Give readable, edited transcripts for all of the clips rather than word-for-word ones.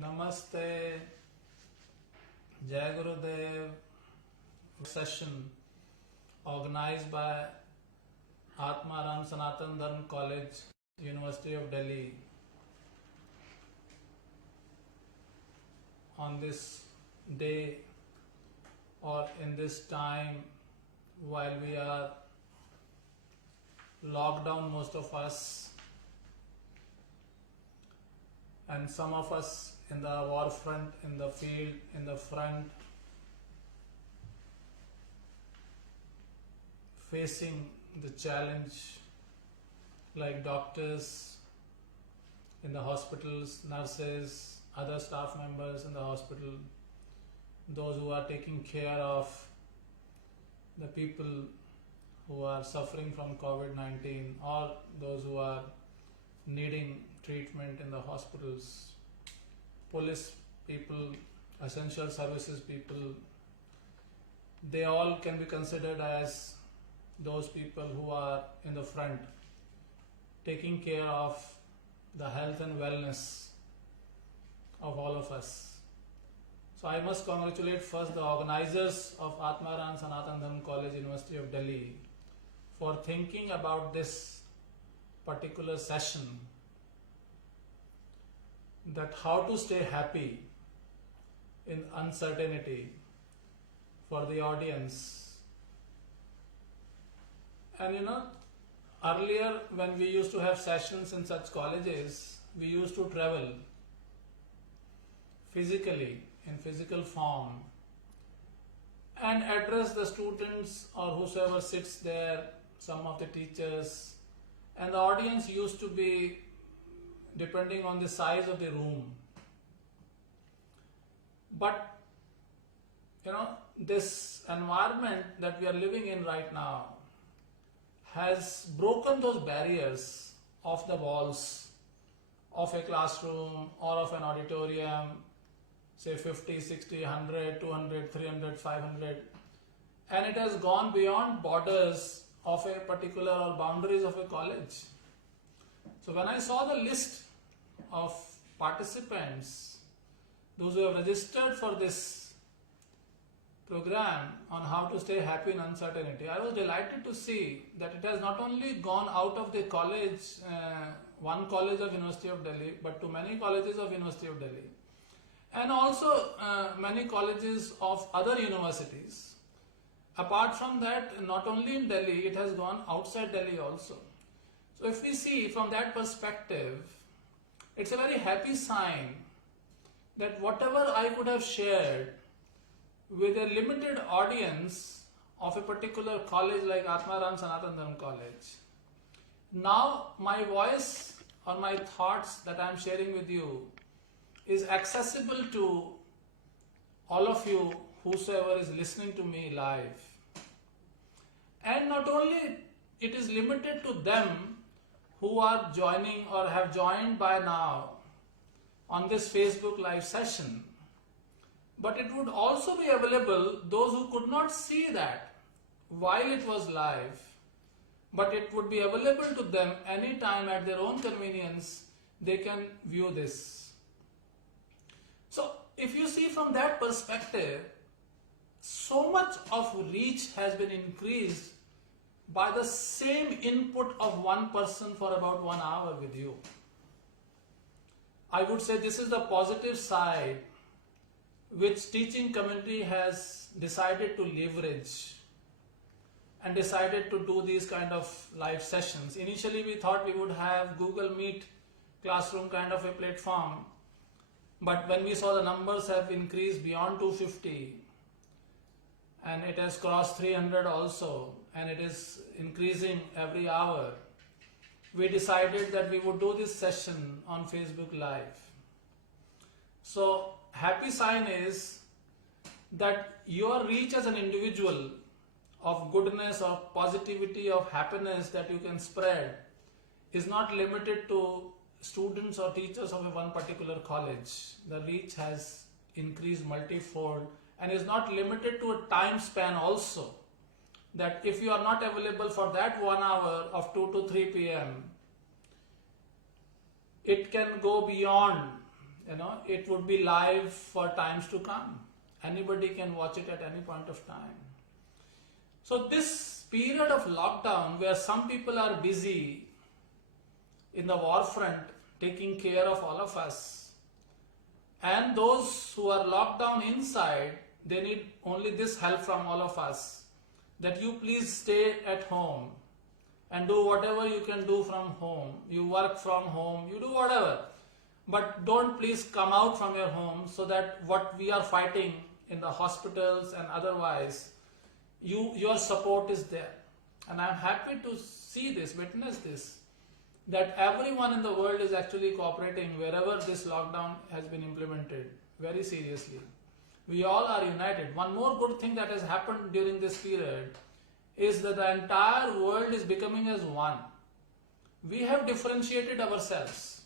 Namaste, Jai Gurudev. Session organized by Atmaram Sanatan Dharma College, University of Delhi. On this day or in this time, while we are locked down, most of us, and some of us in the war front, in the field, in the front, facing the challenge, like doctors in the hospitals, nurses, other staff members in the hospital, those who are taking care of the people who are suffering from COVID-19, or those who are needing treatment in the hospitals, police people, essential services people, they all can be considered as those people who are in the front, taking care of the health and wellness of all of us. So I must congratulate first the organizers of Atmaram Sanatan Dharma College, University of Delhi, for thinking about this particular session, that how to stay happy in uncertainty for the audience. And earlier when we used to have sessions in such colleges, we used to travel physically, in physical form, and address the students or whosoever sits there, some of the teachers, and the audience used to be depending on the size of the room. But this environment that we are living in right now has broken those barriers of the walls of a classroom or of an auditorium, say 50, 60, 100, 200, 300, 500, and it has gone beyond borders of a particular or boundaries of a college. So when I saw the list of participants, those who have registered for this program on how to stay happy in uncertainty, I was delighted to see that it has not only gone out of the college, one college of University of Delhi, but to many colleges of University of Delhi, and also many colleges of other universities. Apart from that, not only in Delhi, it has gone outside Delhi also. So if we see from that perspective, it's a very happy sign that whatever I could have shared with a limited audience of a particular college like Atmaram Sanatan Dharma College, now my voice or my thoughts that I am sharing with you is accessible to all of you, whosoever is listening to me live. And not only it is limited to them who are joining or have joined by now on this Facebook live session, but it would also be available those who could not see that while it was live, but it would be available to them anytime at their own convenience. They can view this. So if you see from that perspective, so much of reach has been increased by the same input of one person for about 1 hour with you. I would say this is the positive side which teaching community has decided to leverage and decided to do these kind of live sessions. Initially we thought we would have Google Meet classroom kind of a platform, but when we saw the numbers have increased beyond 250 and it has crossed 300 also, and it is increasing every hour, we decided that we would do this session on Facebook Live. So happy sign is that your reach as an individual of goodness, of positivity, of happiness that you can spread is not limited to students or teachers of a one particular college. The reach has increased multifold and is not limited to a time span also, that if you are not available for that 1 hour of 2 to 3 p.m., it can go beyond it would be live for times to come. Anybody can watch it at any point of time. So this period of lockdown where some people are busy in the war front taking care of all of us, and those who are locked down inside, they need only this help from all of us, that you please stay at home and do whatever you can do from home. You work from home, you do whatever, but don't please come out from your home, so that what we are fighting in the hospitals and otherwise, your support is there. And I am happy to see this, witness this, that everyone in the world is actually cooperating wherever this lockdown has been implemented very seriously. We all are united. One more good thing that has happened during this period is that the entire world is becoming as one. We have differentiated ourselves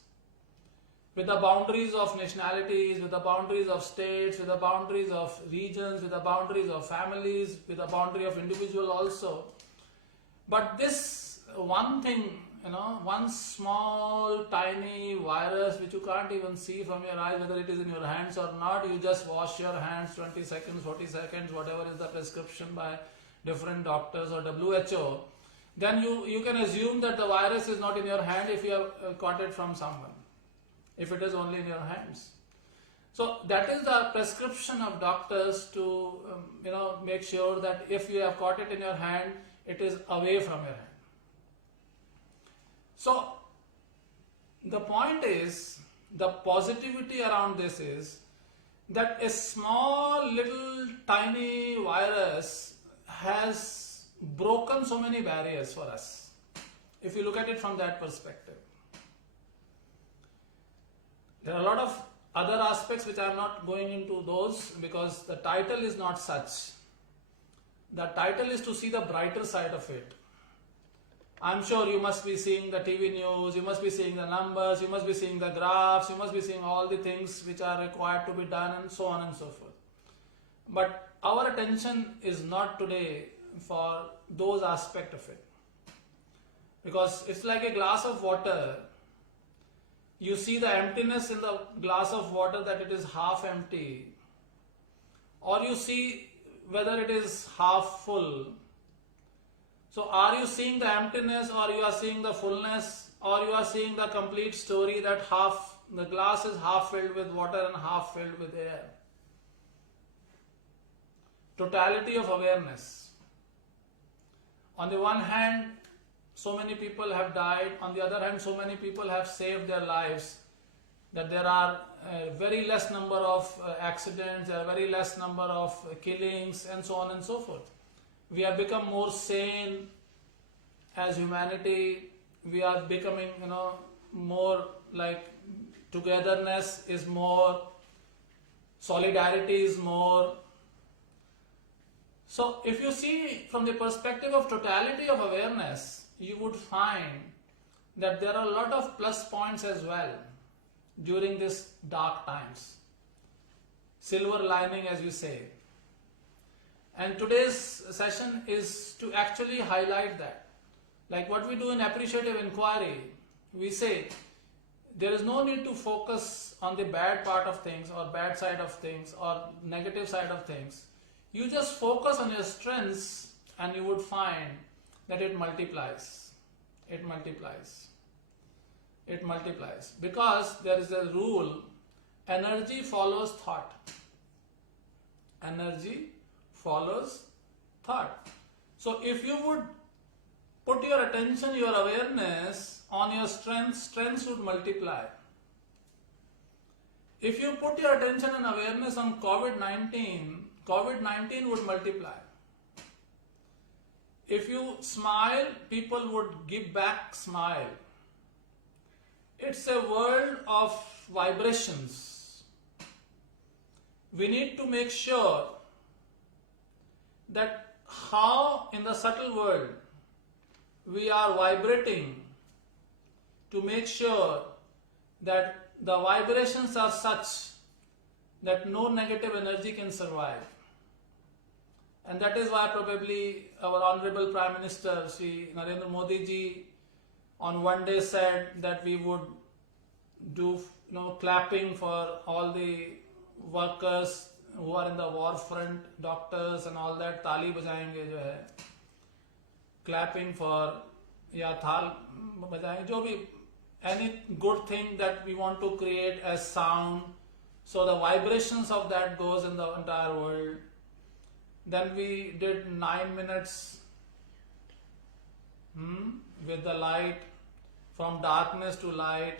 with the boundaries of nationalities, with the boundaries of states, with the boundaries of regions, with the boundaries of families, with the boundary of individual also. But this one thing, one small tiny virus which you can't even see from your eyes whether it is in your hands or not, you just wash your hands 20 seconds, 40 seconds, whatever is the prescription by different doctors or WHO, then you can assume that the virus is not in your hand if you have caught it from someone, if it is only in your hands. So that is the prescription of doctors to make sure that if you have caught it in your hand, it is away from your hand. So the point is, the positivity around this is that a small little tiny virus has broken so many barriers for us, if you look at it from that perspective. There are a lot of other aspects which I am not going into those because the title is not such. The title is to see the brighter side of it. I'm sure you must be seeing the TV news, you must be seeing the numbers, you must be seeing the graphs, you must be seeing all the things which are required to be done and so on and so forth. But our attention is not today for those aspects of it. Because it's like a glass of water. You see the emptiness in the glass of water, that it is half empty. Or you see whether it is half full. So are you seeing the emptiness, or you are seeing the fullness, or you are seeing the complete story that the glass is half filled with water and half filled with air? Totality of awareness. On the one hand, so many people have died. On the other hand, so many people have saved their lives, that there are very less number of accidents, there are very less number of killings and so on and so forth. We have become more sane as humanity. We are becoming, more like togetherness is more, solidarity is more. So if you see from the perspective of totality of awareness, you would find that there are a lot of plus points as well during these dark times. Silver lining, as we say. And today's session is to actually highlight that. Like what we do in appreciative inquiry, we say there is no need to focus on the bad part of things or bad side of things or negative side of things. You just focus on your strengths and you would find that it multiplies. It multiplies. It multiplies. Because there is a rule, energy follows thought. Energy follows thought. So if you would put your attention, your awareness on your strengths, strengths would multiply. If you put your attention and awareness on COVID-19, COVID-19 would multiply. If you smile, people would give back smile. It's a world of vibrations. We need to make sure that how in the subtle world we are vibrating to make sure that the vibrations are such that no negative energy can survive. And that is why probably our Honorable Prime Minister, Shri Narendra Modi ji, on one day said that we would do clapping for all the workers who are in the war front, doctors and all that, ताली बजाएंगे जो है, clapping for, या थाल बजाएंगे, जो भी, any good thing that we want to create as sound, so the vibrations of that goes in the entire world. Then we did 9 minutes with the light, from darkness to light.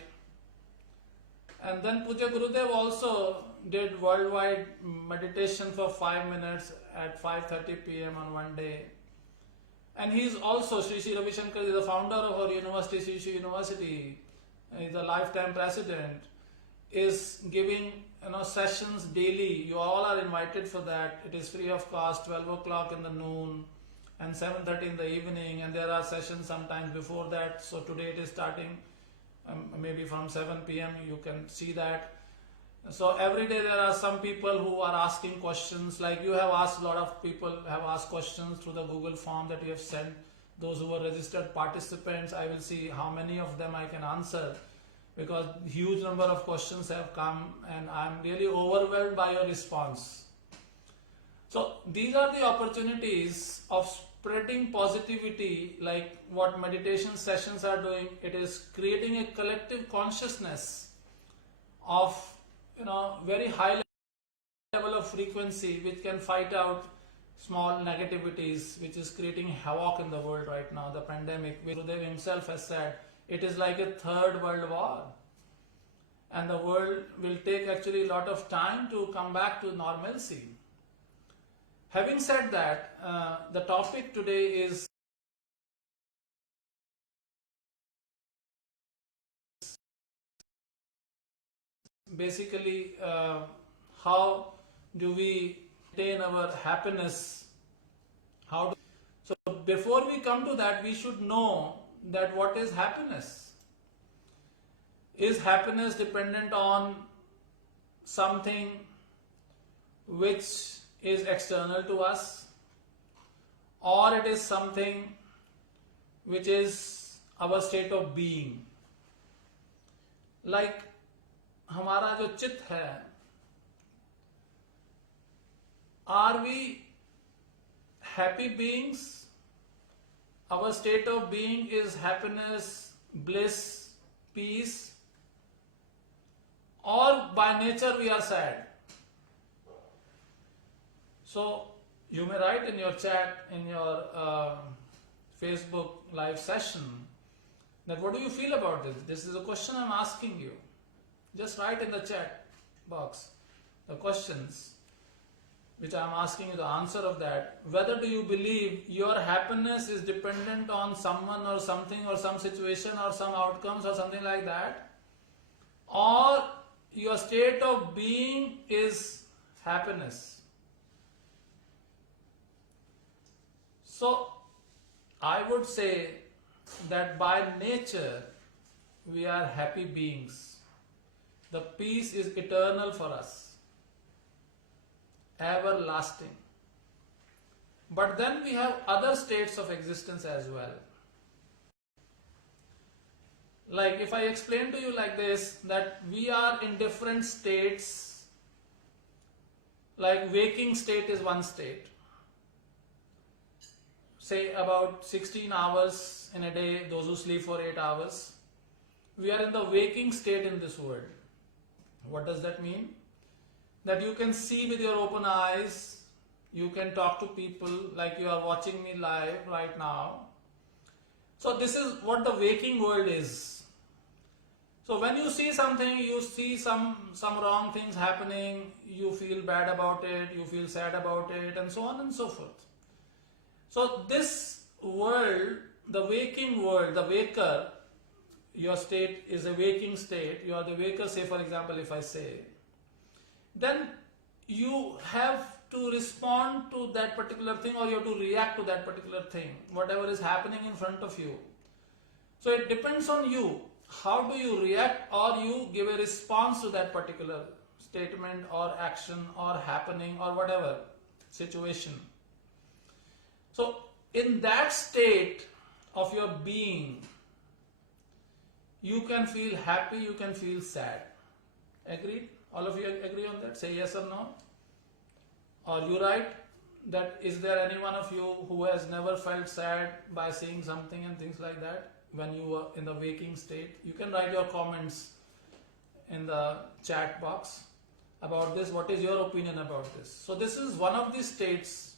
And then Puja Gurudev also did worldwide meditation for 5 minutes at 5:30 p.m. on one day. And he is also, Sri Sri Ravi Shankar is the founder of our university, Sri Sri University. He is a lifetime president. Is giving sessions daily. You all are invited for that. It is free of cost, 12 o'clock in the noon and 7:30 in the evening, and there are sessions sometimes before that. So today it is starting maybe from 7 p.m. You can see that. So every day there are some people who are asking questions, like you have asked, a lot of people have asked questions through the Google form that you have sent. Those who are registered participants, I will see how many of them I can answer, because huge number of questions have come and I'm really overwhelmed by your response. So these are the opportunities of spreading positivity, like what meditation sessions are doing. It is creating a collective consciousness of very high level of frequency which can fight out small negativities, which is creating havoc in the world right now. The pandemic, Gurudev himself has said, it is like a third world war, and the world will take actually a lot of time to come back to normalcy. Having said that, the topic today is basically how do we maintain our happiness. So before we come to that, we should know that what is happiness. Is happiness dependent on something which is external to us, or it is something which is our state of being? Like हमारा जो चित्त है, are we happy beings? Our state of being is happiness, bliss, peace, or by nature we are sad? So you may write in your chat, in your Facebook live session, that what do you feel about this? This is a question I'm asking you. Just write in the chat box the questions which I'm asking you, the answer of that. Whether do you believe your happiness is dependent on someone or something or some situation or some outcomes or something like that, or your state of being is happiness? So I would say that by nature we are happy beings. The peace is eternal for us, everlasting. But then we have other states of existence as well. Like if I explain to you like this, that we are in different states, like waking state is one state. Say about 16 hours in a day, those who sleep for 8 hours. We are in the waking state in this world. What does that mean? That you can see with your open eyes, you can talk to people like you are watching me live right now. So this is what the waking world is. So when you see something, you see some wrong things happening, you feel bad about it, you feel sad about it, and so on and so forth. So this world, the waking world, the waker, your state is a waking state, you are the waker, say for example if I say, then you have to respond to that particular thing, or you have to react to that particular thing, whatever is happening in front of you. So it depends on you. How do you react, or you give a response to that particular statement or action or happening or whatever situation. So in that state of your being, you can feel happy, you can feel sad. Agreed? All of you agree on that? Say yes or no. Or you write that is there any one of you who has never felt sad by seeing something and things like that when you were in the waking state? You can write your comments in the chat box about this. What is your opinion about this? So this is one of the states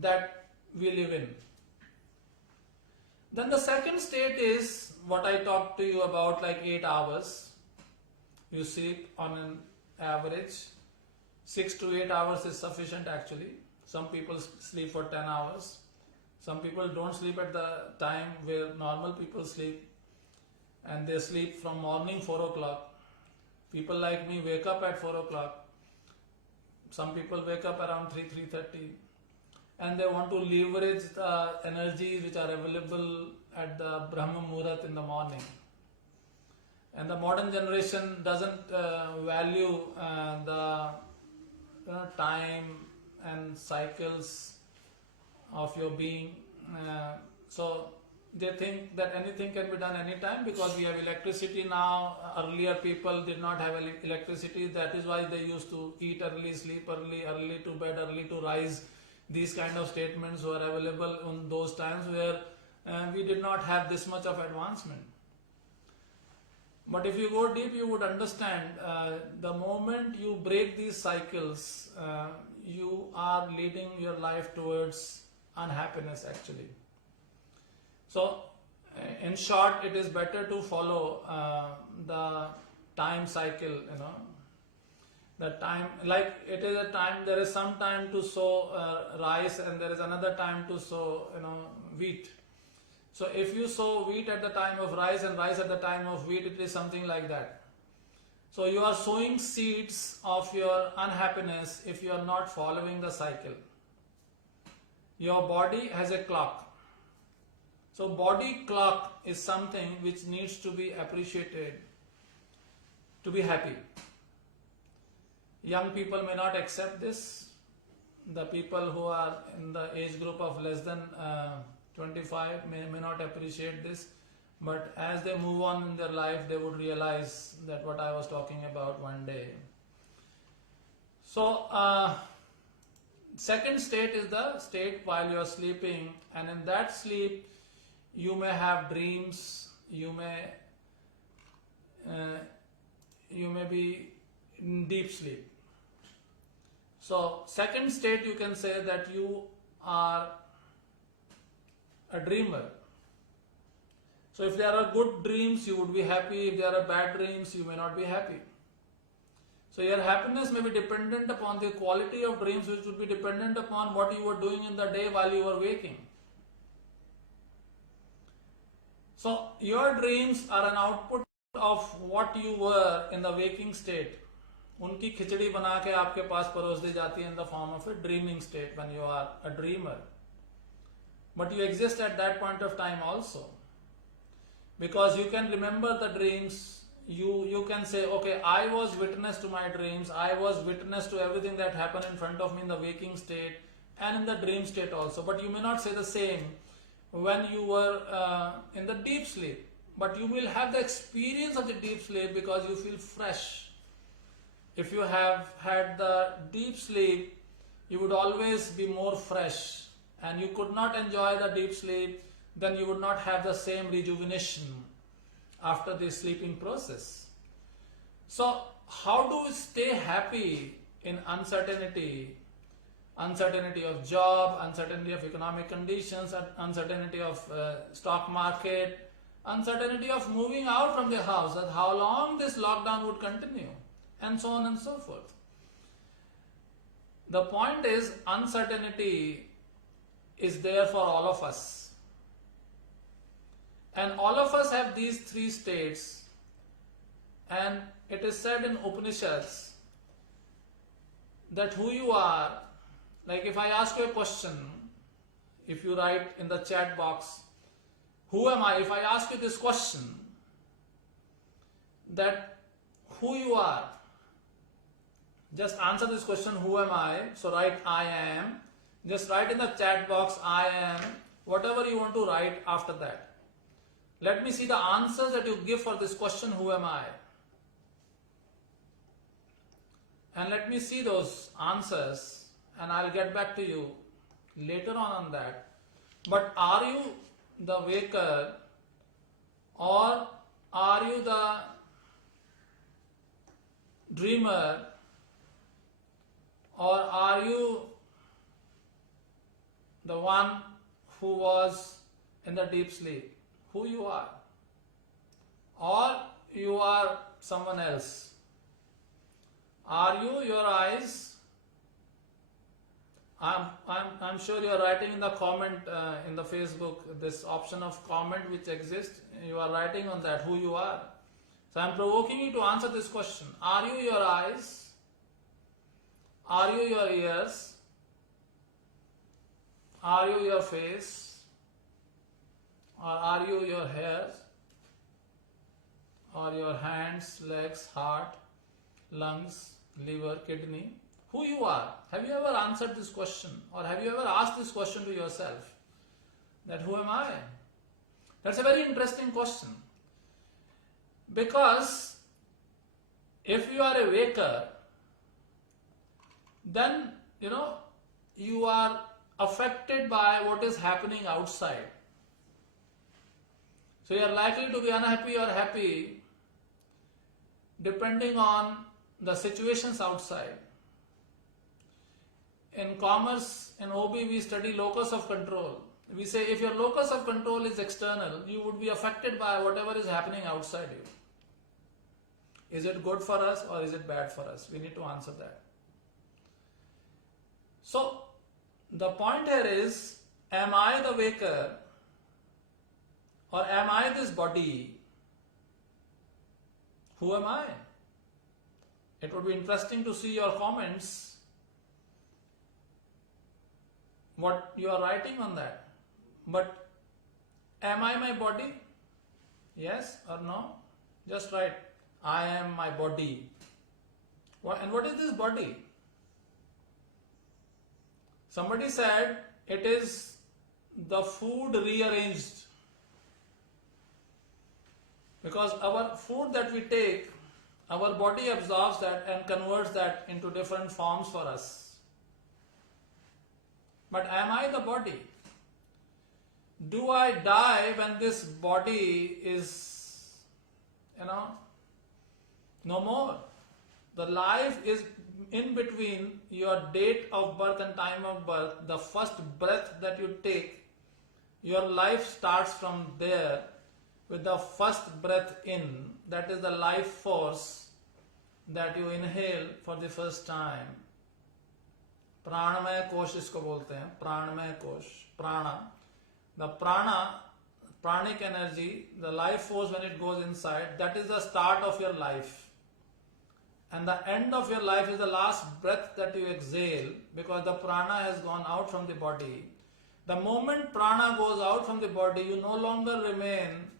that we live in. Then the second state is what I talked to you about, like 8 hours. You sleep on an average. 6 to 8 hours is sufficient actually. Some people sleep for 10 hours. Some people don't sleep at the time where normal people sleep, and they sleep from morning 4 o'clock. People like me wake up at 4 o'clock. Some people wake up around 3:30, and they want to leverage the energies which are available at the Brahma Muhurat in the morning. And the modern generation doesn't value the time and cycles of your being. So they think that anything can be done anytime because we have electricity now. Earlier people did not have electricity. That is why they used to eat early, sleep early, early to bed, early to rise. These kind of statements were available in those times where we did not have this much of advancement. But if you go deep, you would understand the moment you break these cycles, you are leading your life towards unhappiness actually. So in short, it is better to follow the time cycle, the time, like it is a time, there is some time to sow rice and there is another time to sow wheat. So if you sow wheat at the time of rice and rice at the time of wheat, it is something like that. So you are sowing seeds of your unhappiness if you are not following the cycle. Your body has a clock. So body clock is something which needs to be appreciated to be happy. Young people may not accept this. The people who are in the age group of less than 25 may not appreciate this, but as they move on in their life, they would realize that what I was talking about one day. So second state is the state while you are sleeping, and in that sleep you may have dreams, you may be in deep sleep. So second state, you can say that you are a dreamer. So if there are good dreams, you would be happy. If there are bad dreams, you may not be happy. So your happiness may be dependent upon the quality of dreams, which would be dependent upon what you were doing in the day while you were waking. So your dreams are an output of what you were in the waking state. उनकी खिचड़ी बना के आपके पास परोस दी जाती है in the form of a dreaming state when you are a dreamer. But you exist at that point of time also. Because you can remember the dreams, you can say, okay, I was witness to my dreams, I was witness to everything that happened in front of me in the waking state and in the dream state also. But you may not say the same when you were in the deep sleep. But you will have the experience of the deep sleep because you feel fresh. If you have had the deep sleep, you would always be more fresh, and you could not enjoy the deep sleep, then you would not have the same rejuvenation after the sleeping process. So how do we stay happy in uncertainty? Uncertainty of job, uncertainty of economic conditions, uncertainty of stock market, uncertainty of moving out from the house, that how long this lockdown would continue, and so on and so forth. The point is, uncertainty is there for all of us. And all of us have these three states. And it is said in Upanishads that who you are, like if I ask you a question, if you write in the chat box, who am I? If I ask you this question, that who you are, just answer this question, who am I? So write I am. Just write in the chat box I am, whatever you want to write after that. Let me see the answers that you give for this question, who am I? And let me see those answers and I'll get back to you later on that. But are you the waker or are you the dreamer or are you the one who was in the deep sleep? Who you are? Or you are someone else? Are you your eyes? I'm sure you are writing in the comment in the Facebook, this option of comment which exists. You are writing on that who you are. So I'm provoking you to answer this question. Are you your eyes? Are you your ears? Are you your face? Or are you your hairs? Or your hands, legs, heart, lungs, liver, kidney? Who you are? Have you ever answered this question? Or have you ever asked this question to yourself? That who am I? That's a very interesting question. Because if you are a waker, then you are affected by what is happening outside. So you are likely to be unhappy or happy depending on the situations outside. In commerce, in OB, we study locus of control. We say if your locus of control is external, you would be affected by whatever is happening outside you. Is it good for us or is it bad for us? We need to answer that. So, the point here is, am I the waker or am I this body? Who am I? It would be interesting to see your comments, what you are writing on that. But am I my body? Yes or no? Just write, I am my body. And what is this body? Somebody said it is the food rearranged. Because our food that we take, our body absorbs that and converts that into different forms for us. But am I the body? Do I die when this body is, no more? The life is in between your date of birth and time of birth. The first breath that you take, your life starts from there with the first breath in. That is the life force that you inhale for the first time. प्राणमय कोश इसको बोलते हैं, प्राणमय कोश, prana. The pranic energy, the life force when it goes inside, that is the start of your life. And the end of your life is the last breath that you exhale, because the prana has gone out from the body. The moment prana goes out from the body, you no longer remain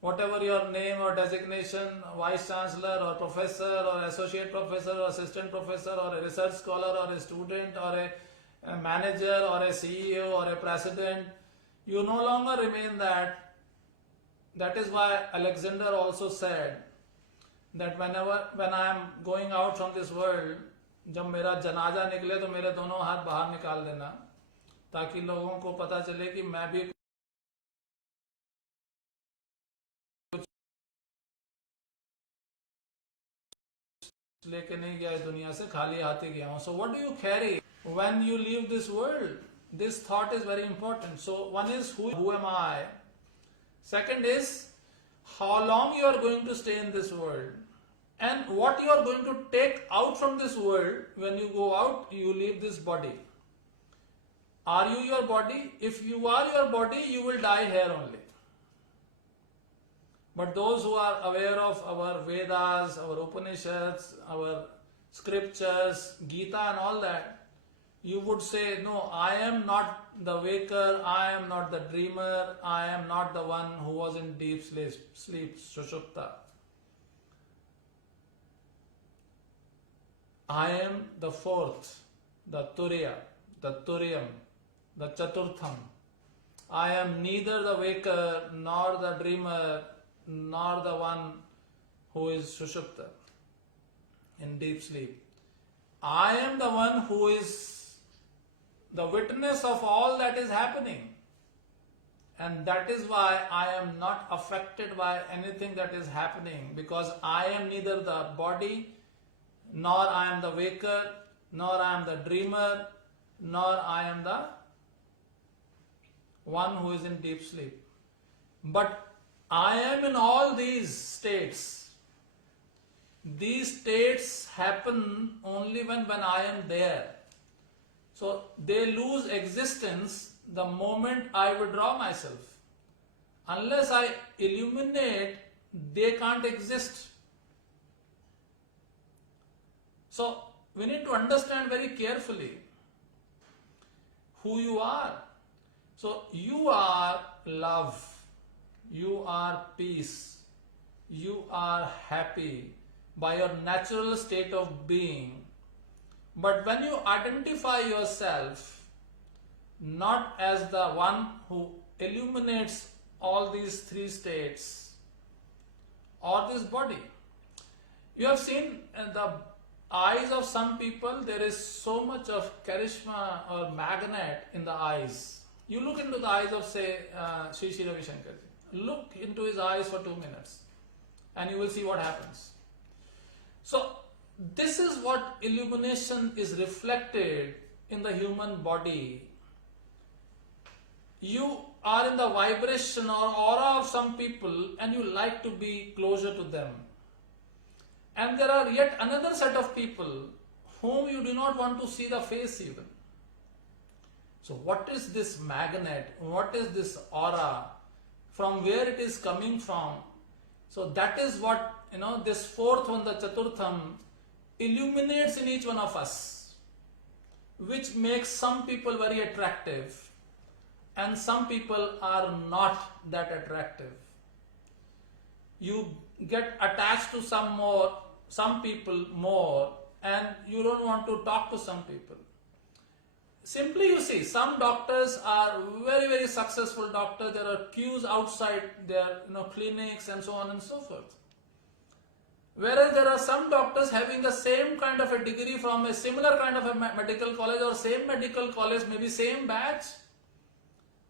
whatever your name or designation, vice chancellor or professor or associate professor or assistant professor or a research scholar or a student or a manager or a CEO or a president. You no longer remain that. That is why Alexander also said that when I am going out from this world, जब मेरा जनाजा निकले तो मेरे दोनों हाथ बाहर निकाल देना, ताकि लोगों को पता चले कि मैं भी लेके नहीं गया इस दुनिया से, खाली हाथ ही गया हूं. So what do you carry when you leave this world? This thought is very important. So one is who am I? Second is how long you are going to stay in this world, and what you are going to take out from this world. When you go out, you leave this body. Are you your body? If you are your body, you will die here only. But those who are aware of our Vedas, our Upanishads, our scriptures, Gita and all that, you would say, no, I am not the waker, I am not the dreamer, I am not the one who was in deep sleep, Sushupta. I am the fourth, the Turiya, the Turiyam, the Chaturtham. I am neither the waker, nor the dreamer, nor the one who is Sushupta, in deep sleep. I am the one who is the witness of all that is happening. And that is why I am not affected by anything that is happening, because I am neither the body, nor I am the waker, nor I am the dreamer, nor I am the one who is in deep sleep. But I am in all these states. These states happen only when I am there. So they lose existence the moment I withdraw myself. Unless I illuminate, they can't exist. So we need to understand very carefully who you are. So you are love, you are peace, you are happy by your natural state of being. But when you identify yourself not as the one who illuminates all these three states or this body, you have seen the eyes of some people, there is so much of charisma or magnet in the eyes. You look into the eyes of, say, Sri Sri Ravi Shankar. Look into his eyes for 2 minutes and you will see what happens. So this is what illumination is reflected in the human body. You are in the vibration or aura of some people and you like to be closer to them. And there are yet another set of people whom you do not want to see the face even. So what is this magnet? What is this aura? From where it is coming from? So that is what, this fourth one, the Chaturtham, illuminates in each one of us, which makes some people very attractive and some people are not that attractive. You get attached to some people more, and you don't want to talk to some people. Simply, you see, some doctors are very, very successful doctors. There are queues outside their clinics and so on and so forth. Whereas there are some doctors having the same kind of a degree from a similar kind of a medical college or same medical college, maybe same batch,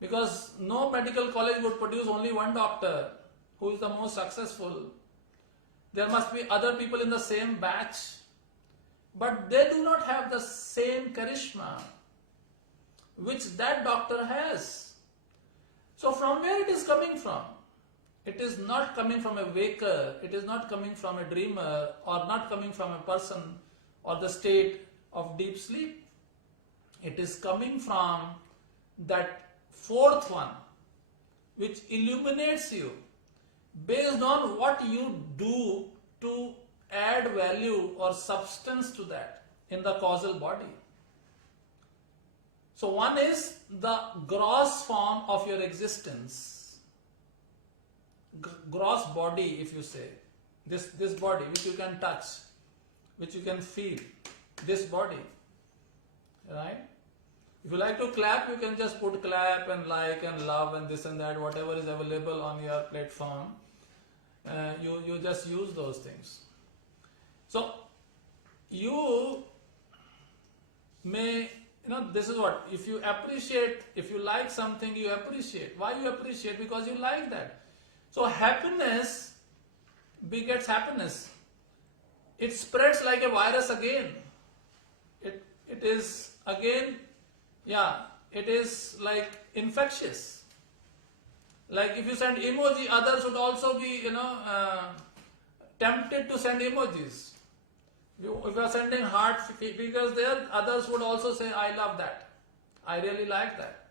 because no medical college would produce only one doctor who is the most successful. There must be other people in the same batch, but they do not have the same charisma which that doctor has. So from where it is coming from? It is not coming from a waker, it is not coming from a dreamer, or not coming from a person or the state of deep sleep. It is coming from that fourth one, which illuminates you based on what you do to add value or substance to that in the causal body. So one is the gross form of your existence, gross body, if you say, this body which you can touch, which you can feel, this body, right? If you like to clap, you can just put clap and like and love and this and that, whatever is available on your platform. You just use those things. So you may, this is what, if you appreciate, if you like something, you appreciate. Why you appreciate? Because you like that. So happiness begets happiness. It spreads like a virus again. It is again, it is like infectious. Like if you send emoji, others would also be, tempted to send emojis. If you are sending heart figures there, others would also say, I love that. I really like that.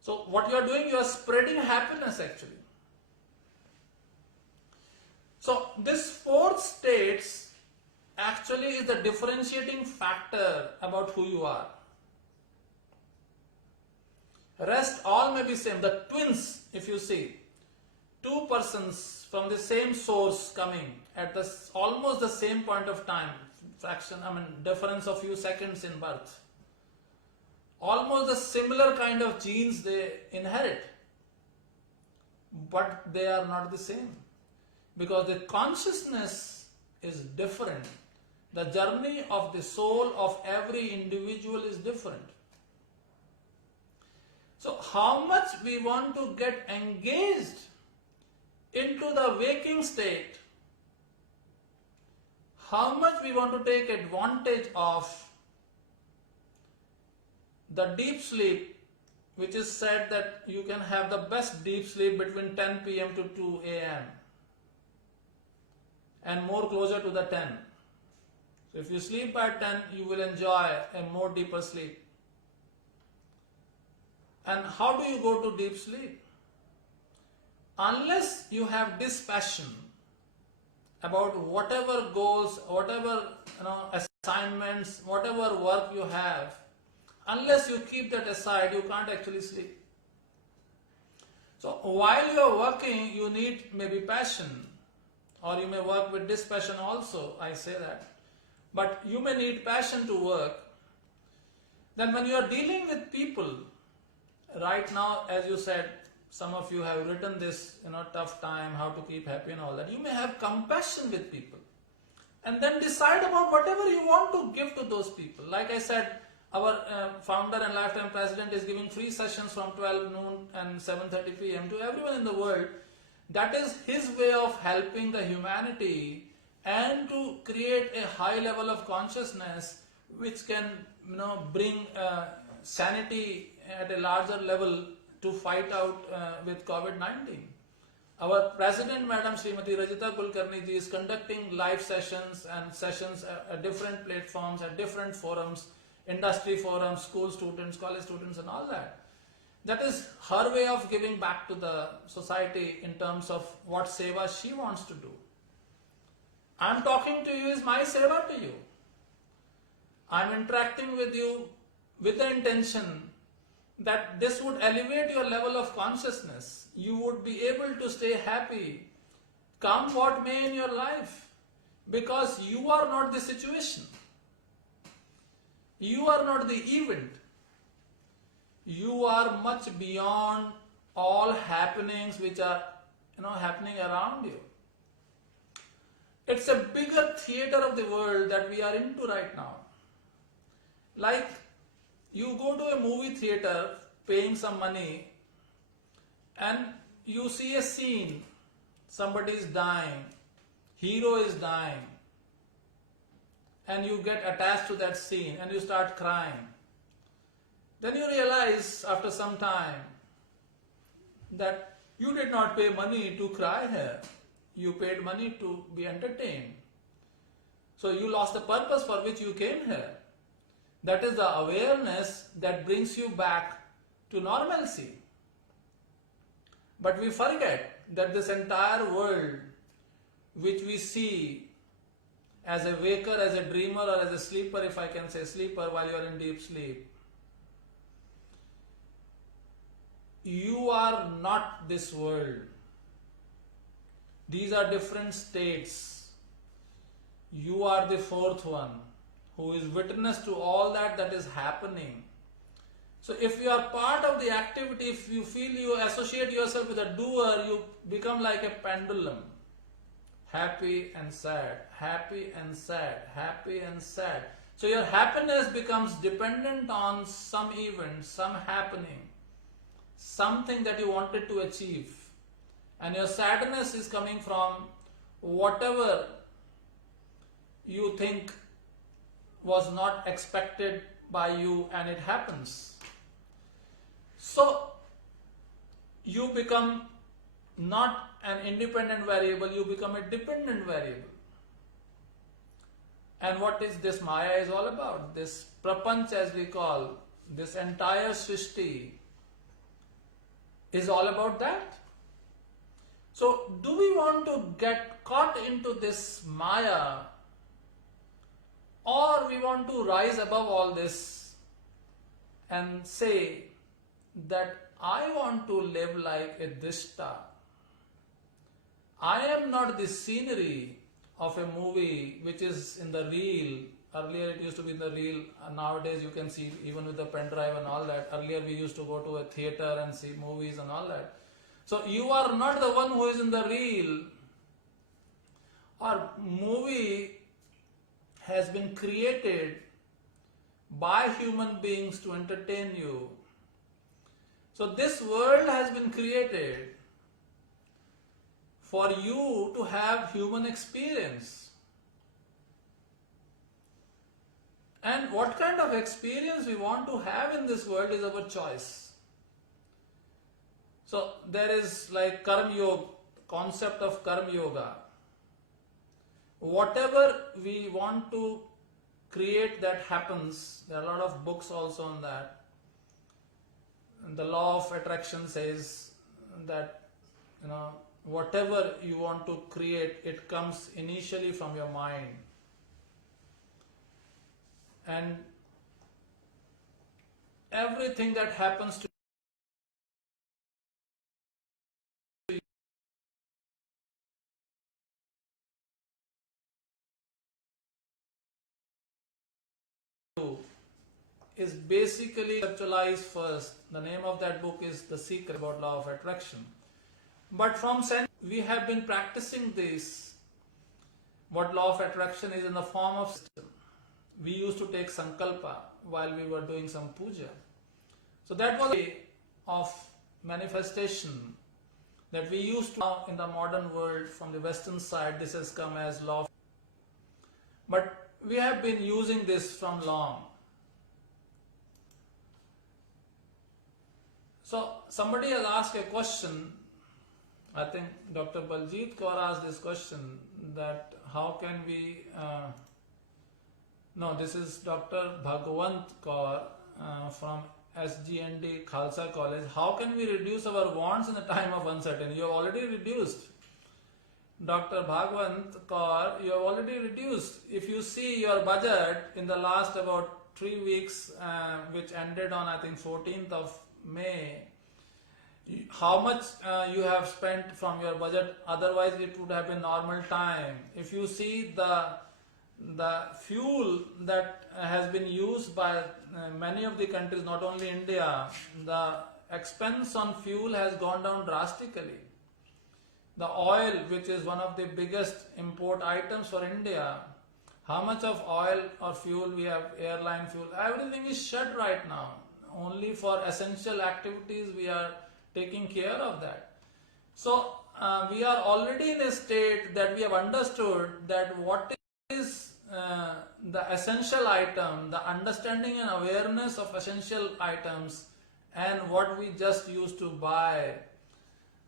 So what you are doing, you are spreading happiness actually. So this fourth states actually is the differentiating factor about who you are. Rest all may be same. The twins, if you see, two persons from the same source coming at almost the same point of time, difference of few seconds in birth. Almost the similar kind of genes they inherit, but they are not the same because the consciousness is different. The journey of the soul of every individual is different. So how much we want to get engaged into the waking state, how much we want to take advantage of the deep sleep, which is said that you can have the best deep sleep between 10 p.m. to 2 a.m. and more closer to the 10. So if you sleep by 10, you will enjoy a more deeper sleep. And how do you go to deep sleep? Unless you have dispassion about whatever goals, whatever assignments, whatever work you have, unless you keep that aside, you can't actually sleep. So while you are working, you need maybe passion, or you may work with dispassion also, I say that. But you may need passion to work. Then when you are dealing with people, right now, as you said, some of you have written this, tough time, how to keep happy and all that. You may have compassion with people and then decide about whatever you want to give to those people. Like I said, our founder and lifetime president is giving free sessions from 12 noon and 7:30 p.m. to everyone in the world. That is his way of helping the humanity and to create a high level of consciousness which can bring sanity at a larger level to fight out with COVID-19. Our president, Madam Srimati Rajita Kulkarni ji, is conducting live sessions and sessions at different platforms, at different forums, industry forums, school students, college students and all that. That is her way of giving back to the society in terms of what seva she wants to do. I am talking to you is my seva to you. I am interacting with you with the intention that this would elevate your level of consciousness. You would be able to stay happy, come what may in your life, because you are not the situation. You are not the event. You are much beyond all happenings which are happening around you. It's a bigger theater of the world that we are into right now. Like you go to a movie theater paying some money and you see a scene, somebody is dying, hero is dying, and you get attached to that scene and you start crying. Then you realize after some time that you did not pay money to cry here. You paid money to be entertained. So you lost the purpose for which you came here. That is the awareness that brings you back to normalcy. But we forget that this entire world which we see as a waker, as a dreamer or as a sleeper, if I can say sleeper while you are in deep sleep, you are not this world. These are different states. You are the fourth one who is witness to all that is happening. So if you are part of the activity, if you feel you associate yourself with a doer, you become like a pendulum. Happy and sad, happy and sad, happy and sad. So your happiness becomes dependent on some event, some happening, something that you wanted to achieve. And your sadness is coming from whatever you think was not expected by you and it happens. So you become not an independent variable, you become a dependent variable. And what is this Maya is all about? This prapanch as we call, this entire Srishti is all about that. So do we want to get caught into this Maya, or we want to rise above all this and say that I want to live like a Drishta. I am not the scenery of a movie which is in the reel. Earlier it used to be in the reel, and nowadays you can see even with the pen drive and all that. Earlier we used to go to a theater and see movies and all that. So you are not the one who is in the reel. Our movie has been created by human beings to entertain you. So this world has been created for you to have human experience. And what kind of experience we want to have in this world is our choice. So there is like Karma Yoga, concept of Karma Yoga. Whatever we want to create, that happens. There are a lot of books also on that. And the law of attraction says that, whatever you want to create, it comes initially from your mind. And everything that happens to you is basically conceptualized first. The name of that book is The Secret about Law of Attraction. But from we have been practicing this, what law of attraction is, in the form of system. We used to take sankalpa while we were doing some puja. So that was a way of manifestation that we used to. Now in the modern world, from the western side, this has come as law. But we have been using this from long. So somebody has asked a question. I think Dr. Baljit Kaur asked this question, that how can we, no, this is Dr. Bhagwant Kaur from SGND Khalsa College. How can we reduce our wants in the time of uncertainty? You have already reduced. Dr. Bhagwant Kaur, you have already reduced. If you see your budget in the last about 3 weeks, which ended on I think 14th of May, how much you have spent from your budget, otherwise it would have been normal time. If you see the fuel that has been used by many of the countries, not only India, the expense on fuel has gone down drastically. The oil, which is one of the biggest import items for India, how much of oil or fuel we have, airline fuel, everything is shut right now. Only for essential activities we are taking care of that. So we are already in a state that we have understood that what is the essential item, the understanding and awareness of essential items, and what we just used to buy.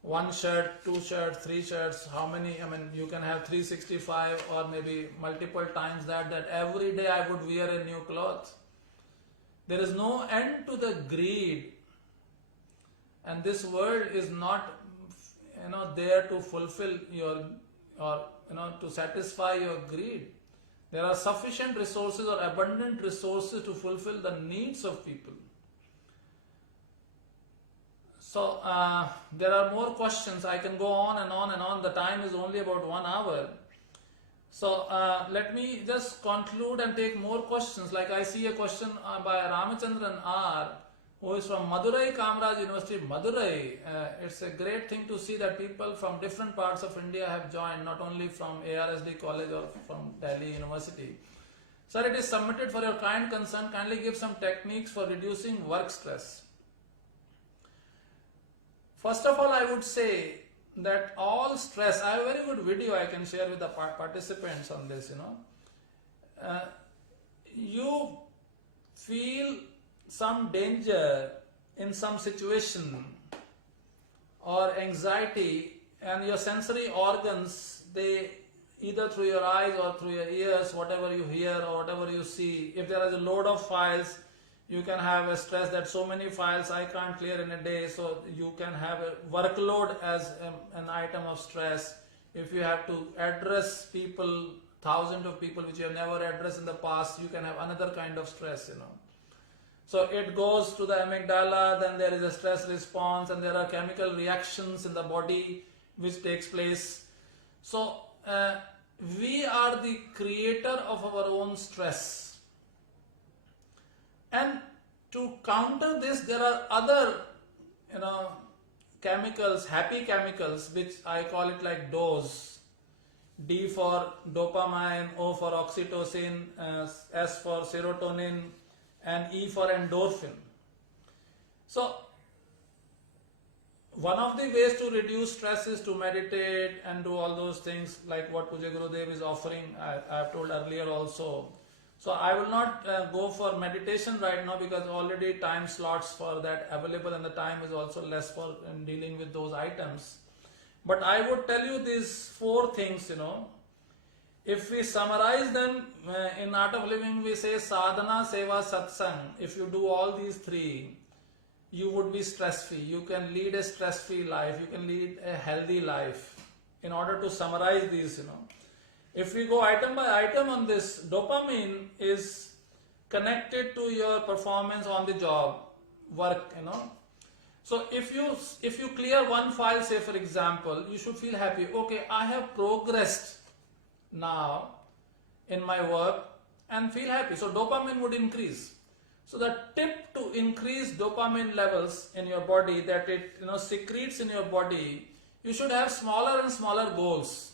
1 shirt, 2 shirts, 3 shirts, how many, you can have 365 or maybe multiple times that every day I would wear a new cloth. There is no end to the greed, and this world is not there to fulfill your, or to satisfy your greed. There are sufficient resources or abundant resources to fulfill the needs of people. So there are more questions. I can go on and on and on. The time is only about 1 hour. So let me just conclude and take more questions. Like I see a question by Ramachandran R, who is from Madurai Kamaraj University, Madurai. It's a great thing to see that people from different parts of India have joined, not only from ARSD College or from Delhi University. Sir, it is submitted for your kind concern. Kindly give some techniques for reducing work stress. First of all, I would say that all stress, I have a very good video I can share with the participants on this, you feel some danger in some situation or anxiety, and your sensory organs, they either through your eyes or through your ears, whatever you hear or whatever you see, if there is a load of files, you can have a stress that so many files I can't clear in a day, so you can have a workload as an item of stress. If you have to address people, thousands of people which you have never addressed in the past, you can have another kind of stress, So it goes to the amygdala, then there is a stress response, and there are chemical reactions in the body which takes place. So we are the creator of our own stress. And to counter this, there are other, chemicals, happy chemicals, which I call it like dose, D for dopamine, O for oxytocin, S for serotonin, and E for endorphin. So one of the ways to reduce stress is to meditate and do all those things like what Pujya Gurudev is offering. I have told earlier also. So I will not go for meditation right now because already time slots for that available and the time is also less for dealing with those items. But I would tell you these four things, If we summarize them in Art of Living, we say sadhana, seva, satsang. If you do all these three, you would be stress-free. You can lead a stress-free life. You can lead a healthy life. In order to summarize these, If we go item by item on this, dopamine is connected to your performance on the job, work, So if you clear one file, say for example, you should feel happy. Okay, I have progressed now in my work and feel happy. So dopamine would increase. So the tip to increase dopamine levels in your body that it secretes in your body, you should have smaller and smaller goals.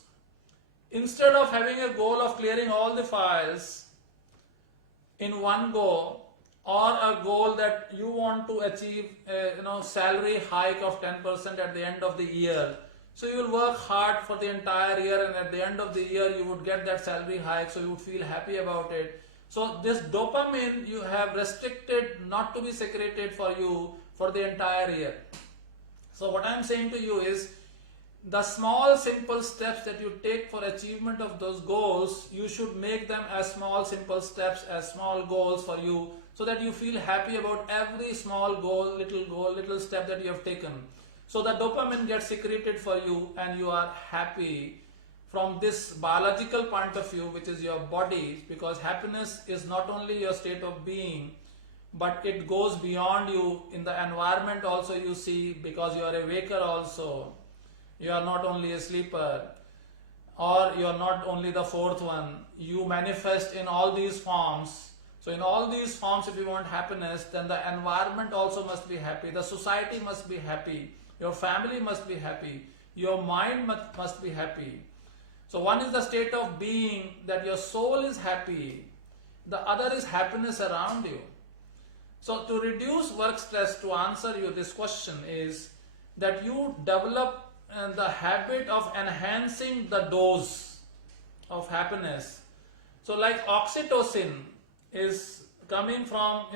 Instead of having a goal of clearing all the files in one go, or a goal that you want to achieve a salary hike of 10% at the end of the year. So you will work hard for the entire year and at the end of the year you would get that salary hike, so you would feel happy about it. So this dopamine you have restricted not to be secreted for you for the entire year. So what I am saying to you is, the small simple steps that you take for achievement of those goals, you should make them as small simple steps, as small goals for you, so that you feel happy about every small goal, little step that you have taken. So the dopamine gets secreted for you and you are happy from this biological point of view, which is your body, because happiness is not only your state of being, but it goes beyond you. In the environment also you see, because you are a waker also. You are not only a sleeper, or you are not only the fourth one. You manifest in all these forms. So in all these forms, if you want happiness, then the environment also must be happy. The society must be happy. Your family must be happy. Your mind must be happy. So one is the state of being, that your soul is happy. The other is happiness around you. So to reduce work stress, to answer you this question, is that you develop the habit of enhancing the dose of happiness. So like oxytocin is coming from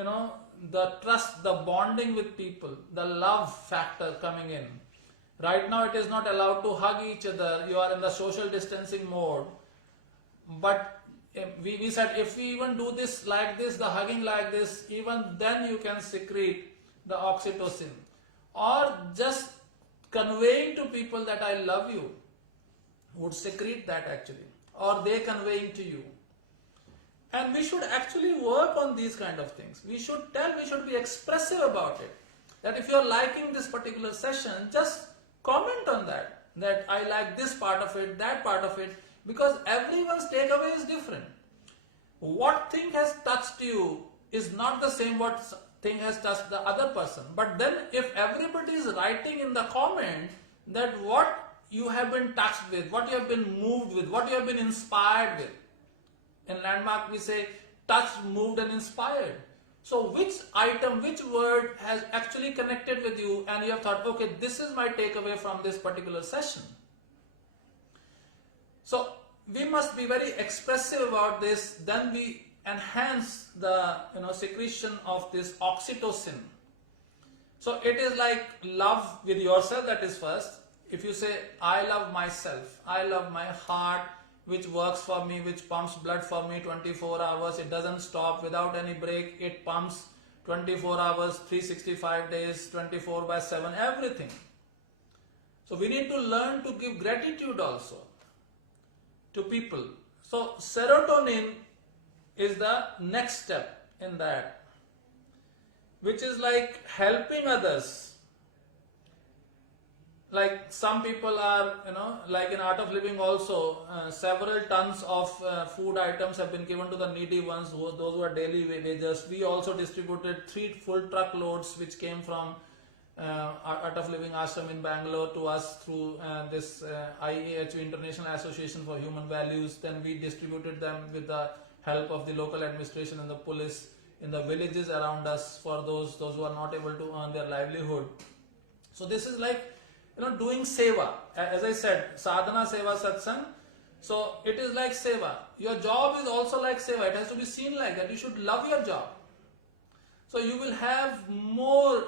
the trust, the bonding with people, the love factor coming in. Right now it is not allowed to hug each other. You are in the social distancing mode. But we said if we even do this like this, the hugging like this, even then you can secrete the oxytocin. Or just conveying to people that I love you would secrete that actually, or they conveying to you. And we should actually work on these kind of things. We should be expressive about it. That if you're liking this particular session, just comment on that I like this part of it, that part of it, because everyone's takeaway is different. What thing has touched you is not the same what thing has touched the other person. But then if everybody is writing in the comment that what you have been touched with, what you have been moved with, what you have been inspired with. In Landmark we say touched, moved and inspired. So which item, which word has actually connected with you and you have thought, okay, this is my takeaway from this particular session. So we must be very expressive about this, then we enhance the secretion of this oxytocin. So it is like love with yourself, that is first. If you say, I love myself, I love my heart, which works for me, which pumps blood for me 24 hours, it doesn't stop without any break, it pumps 24 hours, 365 days, 24/7, everything. So we need to learn to give gratitude also to people. So serotonin is the next step in that, which is like helping others. Like some people are, like in Art of Living also, several tons of food items have been given to the needy ones, those who are daily wagers. We also distributed 3 full truckloads which came from Art of Living Ashram in Bangalore to us through this IAHU, International Association for Human Values. Then we distributed them with the help of the local administration and the police in the villages around us for those who are not able to earn their livelihood. So this is like, doing seva. As I said, sadhana, seva, satsang. So it is like seva. Your job is also like seva. It has to be seen like that. You should love your job. So you will have more,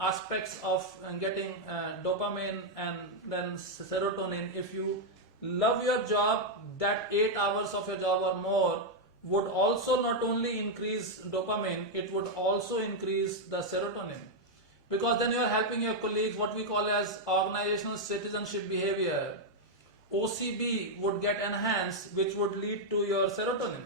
aspects of getting dopamine and then serotonin. If you love your job, that 8 hours of your job or more would also not only increase dopamine, it would also increase the serotonin. Because then you are helping your colleagues, what we call as organizational citizenship behavior. OCB would get enhanced, which would lead to your serotonin.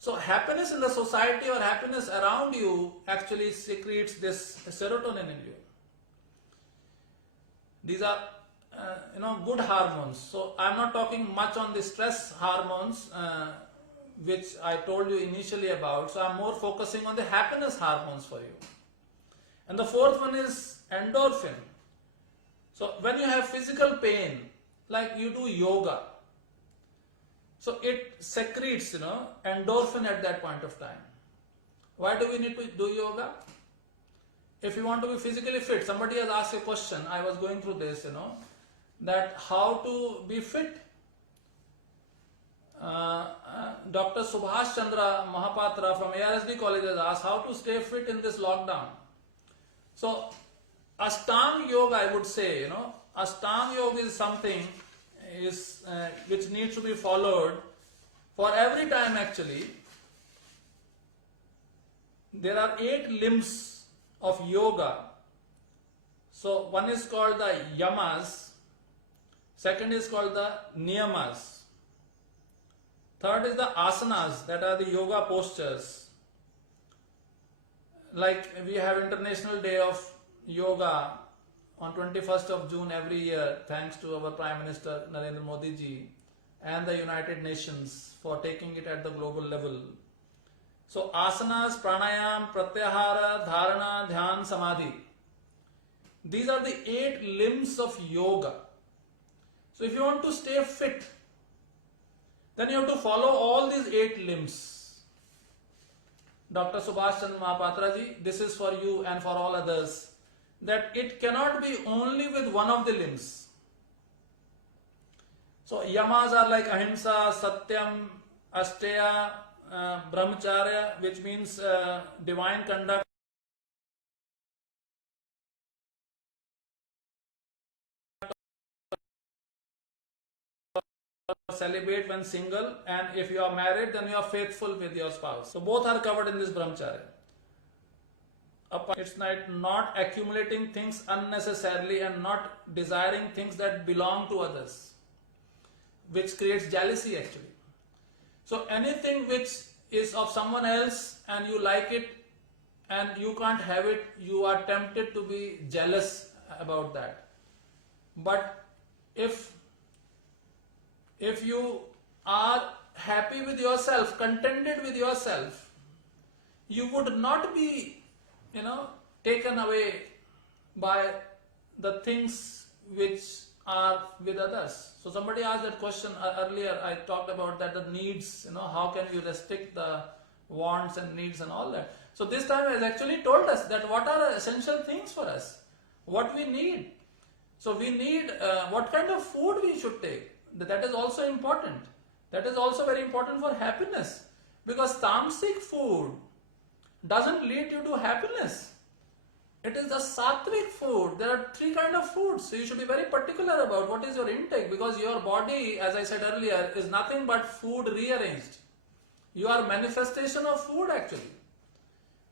So happiness in the society or happiness around you actually secretes this serotonin in you. These are, good hormones. So I'm not talking much on the stress hormones, which I told you initially about. So I'm more focusing on the happiness hormones for you. And the fourth one is endorphin. So when you have physical pain, like you do yoga, so it secretes, endorphin at that point of time. Why do we need to do yoga? If you want to be physically fit, somebody has asked a question, I was going through this, that how to be fit. Dr. Subhash Chandra Mahapatra from ARSD College has asked how to stay fit in this lockdown. So Ashtanga Yoga, I would say, Ashtanga Yoga is something which needs to be followed for every time actually. There are 8 limbs of yoga. So one is called the yamas, second is called the niyamas, third is the asanas, that are the yoga postures. Like we have International Day of Yoga on 21st of June every year, thanks to our Prime Minister Narendra Modi ji and the United Nations for taking it at the global level. So asanas, pranayam, pratyahara, dharana, dhyan, samadhi. These are the 8 limbs of yoga. So if you want to stay fit, then you have to follow all these 8 limbs. Dr. Subhash Chandra Mahapatra ji, this is for you and for all others, that it cannot be only with one of the limbs. So yamas are like ahimsa, satyam, asteya, brahmacharya, which means divine conduct. Celebrate when single, and if you are married, then you are faithful with your spouse. So both are covered in this brahmacharya. It's not accumulating things unnecessarily and not desiring things that belong to others, which creates jealousy actually. So anything which is of someone else and you like it and you can't have it, you are tempted to be jealous about that. But if you are happy with yourself, contented with yourself, you would not be, taken away by the things which are with others. So somebody asked that question earlier. I talked about that, the needs, how can you restrict the wants and needs and all that. So this time has actually told us that what are essential things for us, what we need. So we need what kind of food we should take. That is also important. That is also very important for happiness, because tamasic food doesn't lead you to happiness. It is the sattvic food. There are 3 kinds of foods. So you should be very particular about what is your intake, because your body, as I said earlier, is nothing but food rearranged. You are manifestation of food actually.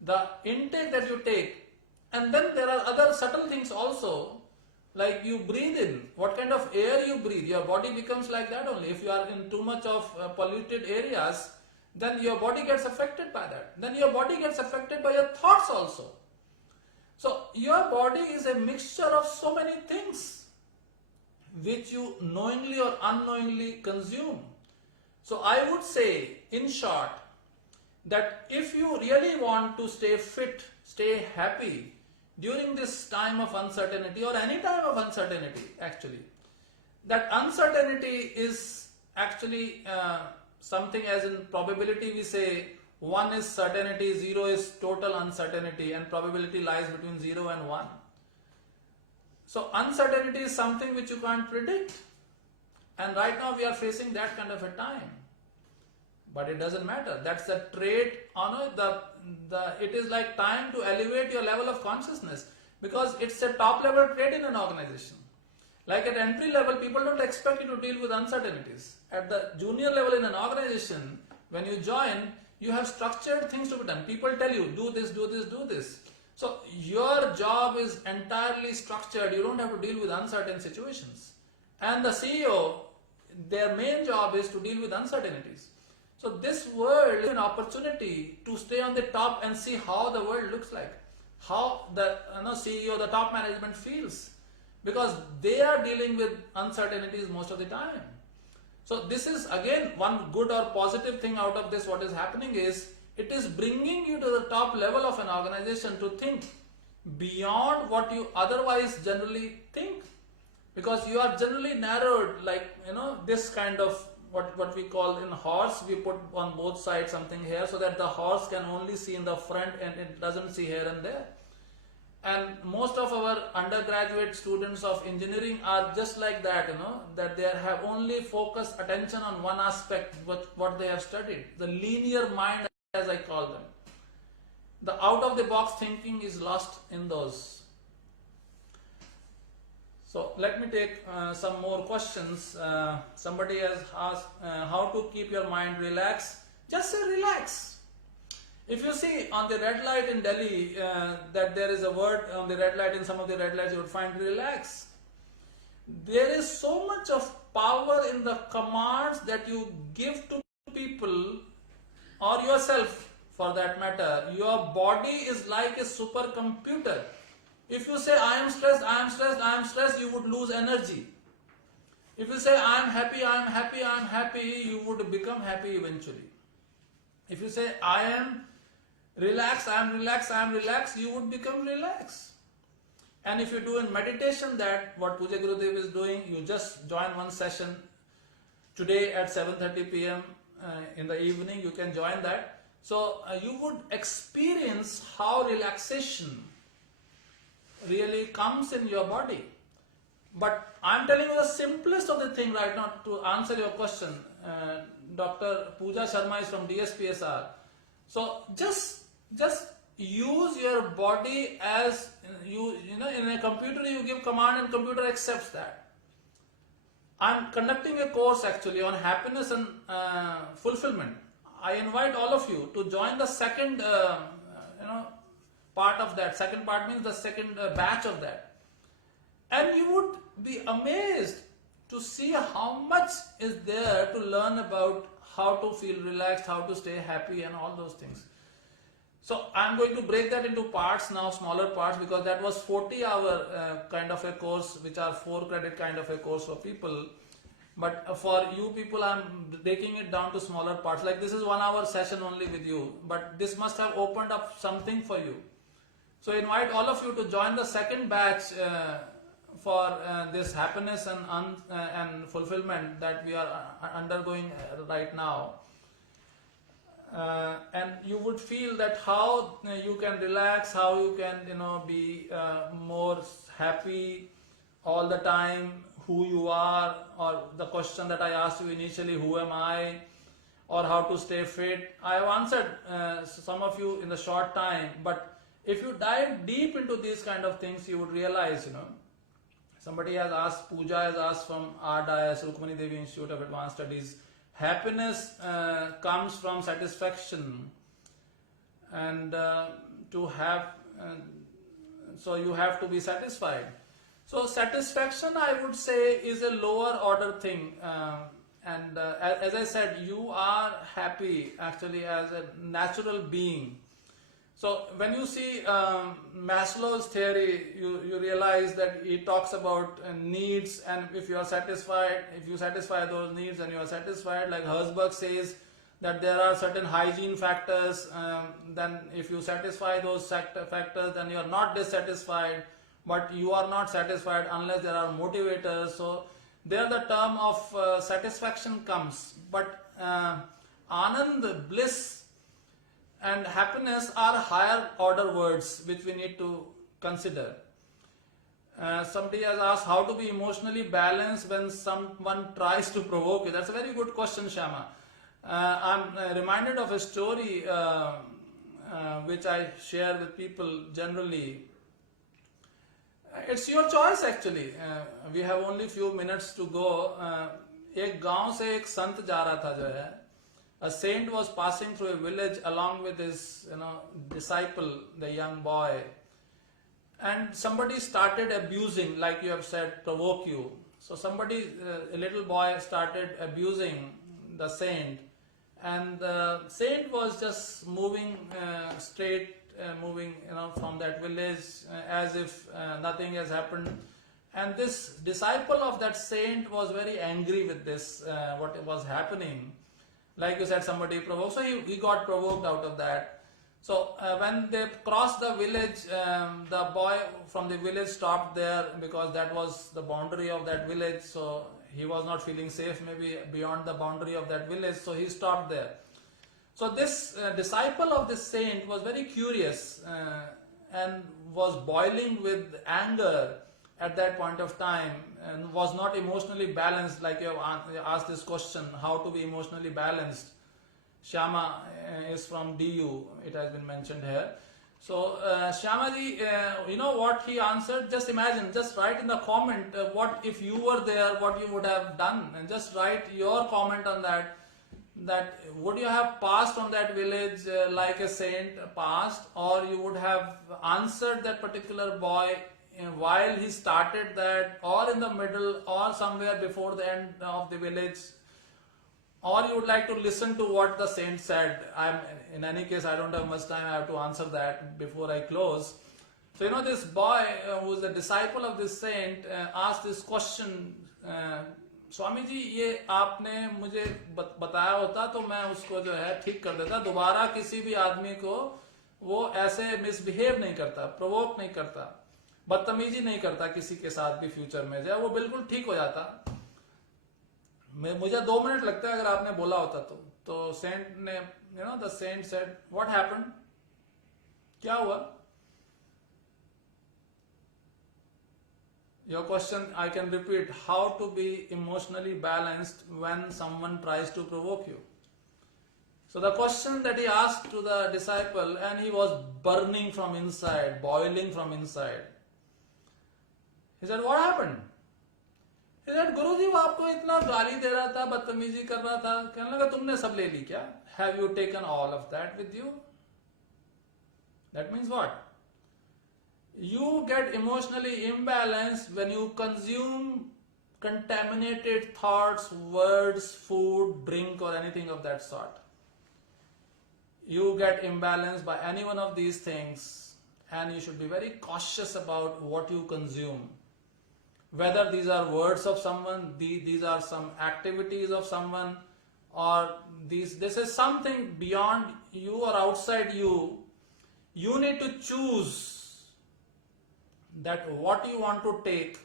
The intake that you take, and then there are other subtle things also. Like you breathe in, what kind of air you breathe, your body becomes like that only. If you are in too much of polluted areas, then your body gets affected by that. Then your body gets affected by your thoughts also. So your body is a mixture of so many things which you knowingly or unknowingly consume. So I would say, in short, that if you really want to stay fit, stay happy, during this time of uncertainty, or any time of uncertainty actually, that uncertainty is actually something, as in probability we say 1 is certainty, 0 is total uncertainty, and probability lies between 0 and 1. So uncertainty is something which you can't predict, and right now we are facing that kind of a time. But it doesn't matter. That's the trait on it is like time to elevate your level of consciousness, because it's a top level trait in an organization. Like at entry level, people don't expect you to deal with uncertainties. At the junior level in an organization, when you join, you have structured things to be done. People tell you, do this, do this, do this. So your job is entirely structured. You don't have to deal with uncertain situations. And the CEO, their main job is to deal with uncertainties. So this world is an opportunity to stay on the top and see how the world looks like, how the CEO, the top management feels, because they are dealing with uncertainties most of the time. So this is again one good or positive thing out of this. What is happening is it is bringing you to the top level of an organization to think beyond what you otherwise generally think, because you are generally narrowed, like this kind of what we call in horse, we put on both sides something here so that the horse can only see in the front and it doesn't see here and there. And most of our undergraduate students of engineering are just like that, that they have only focused attention on one aspect, what they have studied, the linear mind, as I call them. The out of the box thinking is lost in those. So let me take some more questions. Somebody has asked how to keep your mind relaxed. Just say relax. If you see on the red light in Delhi that there is a word on the red light, in some of the red lights you would find relax. There is so much of power in the commands that you give to people or yourself for that matter. Your body is like a supercomputer. If you say I am stressed, I am stressed, I am stressed, you would lose energy. If you say I am happy, I am happy, I am happy, you would become happy eventually. If you say I am relaxed, I am relaxed, I am relaxed, you would become relaxed. And if you do in meditation that what Pujya Gurudev is doing, you just join one session today at 7:30 p.m. In the evening, you can join that. So you would experience how relaxation really comes in your body. But I'm telling you the simplest of the thing right now to answer your question. Dr. Pooja Sharma is from DSPSR. So just use your body as in a computer you give command and computer accepts that. I'm conducting a course actually on happiness and fulfillment. I invite all of you to join the second part of that. Second part means the second batch of that. And you would be amazed to see how much is there to learn about how to feel relaxed, how to stay happy and all those things. So I'm going to break that into parts now, smaller parts, because that was 40-hour kind of a course, which are 4-credit kind of a course for people. But for you people, I'm breaking it down to smaller parts. Like this is 1-hour session only with you, but this must have opened up something for you. So I invite all of you to join the second batch for this happiness and fulfillment that we are undergoing right now. And you would feel that how you can relax, how you can be more happy all the time, who you are, or the question that I asked you initially, who am I, or how to stay fit. I have answered some of you in the short time, but if you dive deep into these kind of things, you would realize, somebody has asked, Pooja has asked from RDIS, Rukmani Devi Institute of Advanced Studies, happiness comes from satisfaction, and so you have to be satisfied. So satisfaction, I would say, is a lower order thing, and as I said, you are happy actually as a natural being. So when you see Maslow's theory, you realize that he talks about needs, and if you are satisfied, if you satisfy those needs and you are satisfied, like Herzberg says, that there are certain hygiene factors. Then if you satisfy those factors, then you are not dissatisfied, but you are not satisfied unless there are motivators. So there the term of satisfaction comes. But anand, bliss and happiness are higher order words which we need to consider. Somebody has asked how to be emotionally balanced when someone tries to provoke you. That's a very good question, Shyama. I'm reminded of a story which I share with people generally. It's your choice actually. We have only few minutes to go. एक गांव से एक संत जा रहा था जो है. A saint was passing through a village along with his disciple, the young boy. And somebody started abusing, like you have said, provoke you. So somebody, a little boy started abusing the saint, and the saint was just moving straight, moving from that village as if nothing has happened. And this disciple of that saint was very angry with this, what was happening. Like you said, somebody provoked, so he got provoked out of that. So when they crossed the village, the boy from the village stopped there because that was the boundary of that village. So he was not feeling safe maybe beyond the boundary of that village. So he stopped there. So this disciple of this saint was very curious and was boiling with anger at that point of time and was not emotionally balanced. Like you have asked this question, how to be emotionally balanced. Shyama is from DU, it has been mentioned here. So Shyama ji, you know what he answered? Just imagine, just write in the comment what if you were there, what you would have done, and just write your comment on that. That would you have passed from that village like a saint passed, or you would have answered that particular boy while he started that, or in the middle, or somewhere before the end of the village? Or you would like to listen to what the saint said? In any case, I don't have much time. I have to answer that before I close. So this boy who is a disciple of this saint asked this question. Swami ji, ये आपने मुझे बताया होता तो मैं उसको जो है ठीक कर देता. दोबारा किसी भी आदमी को वो ऐसे मिसबिहेव नहीं करता, प्रोवोक नहीं करता, बदतमीजी नहीं करता किसी के साथ भी फ्यूचर में जाए, वो बिल्कुल ठीक हो जाता. मुझे 2 मिनट लगता है अगर आपने बोला होता तो सेंट ने the saint said, what happened, क्या हुआ? Your question I can repeat, how to be emotionally balanced when someone tries to provoke you. So the question that he asked to the disciple, and he was burning from inside, boiling from inside. He said, what happened? He said, गुरुजी वो आपको इतना गाली दे रहा था, बदतमीजी कर रहा था, कहने लगा तुमने सब ले ली क्या? Have you taken all of that with you? That means what? You get emotionally imbalanced when you consume contaminated thoughts, words, food, drink, or anything of that sort. You get imbalanced by any one of these things, and you should be very cautious about what you consume. Whether these are words of someone, these are some activities of someone, or this is something beyond you or outside you. You need to choose that what you want to take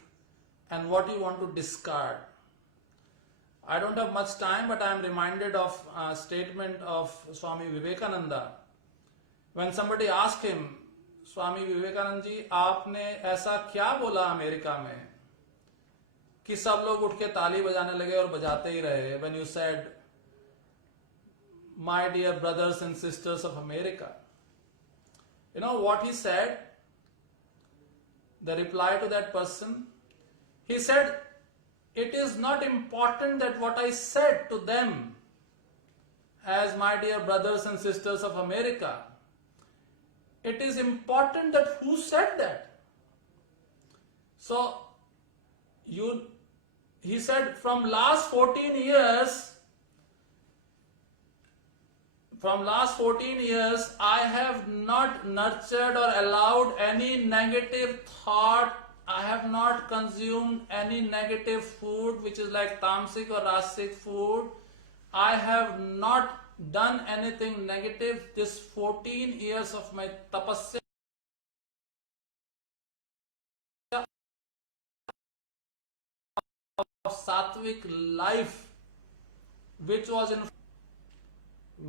and what you want to discard. I don't have much time, but I am reminded of a statement of Swami Vivekananda. When somebody asked him, Swami Vivekananda ji, आपने ऐसा क्या बोला America में कि सब लोग उठ के ताली बजाने लगे और बजाते ही रहे? When you said, my dear brothers and sisters of America. You know what he said? The reply to that person, he said, it is not important that what I said to them as my dear brothers and sisters of America. It is important that who said that. So, he said, from last 14 years, I have not nurtured or allowed any negative thought. I have not consumed any negative food, which is like tamasic or rasic food. I have not done anything negative. This 14 years of my tapasya of sattvic life, which was in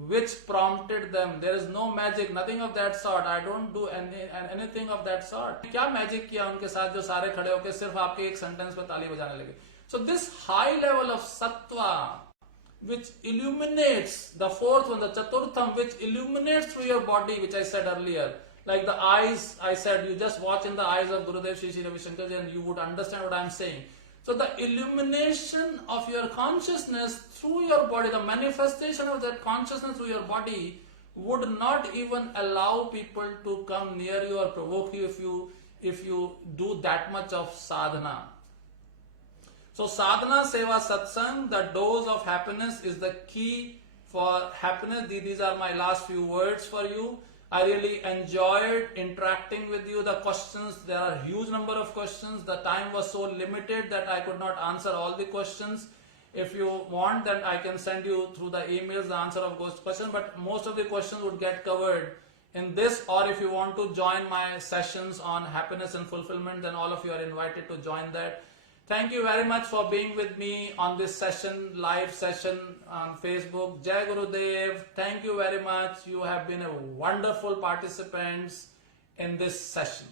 which prompted them. There is no magic, nothing of that sort. I don't do anything of that sort. क्या magic किया उनके साथ जो सारे खड़े होकर सिर्फ आपके एक सेंटेंस पे ताली बजाने लगे. So this high level of sattva, which illuminates the fourth one, the chaturtham, which illuminates through your body, which I said earlier. Like the eyes, I said, you just watch in the eyes of Gurudev Shri Shri Ravi Shankarji and you would understand what I am saying. So the illumination of your consciousness through your body, the manifestation of that consciousness through your body would not even allow people to come near you or provoke you if you do that much of sadhana. So sadhana, seva, satsang, the dose of happiness is the key for happiness. These are my last few words for you. I really enjoyed interacting with you. The questions, there are a huge number of questions. The time was so limited that I could not answer all the questions. If you want, then I can send you through the emails the answer of those questions, but most of the questions would get covered in this, or if you want to join my sessions on happiness and fulfillment, then all of you are invited to join that. Thank you very much for being with me on this session, live session on Facebook. Jai Gurudev. Thank you very much. You have been a wonderful participants in this session.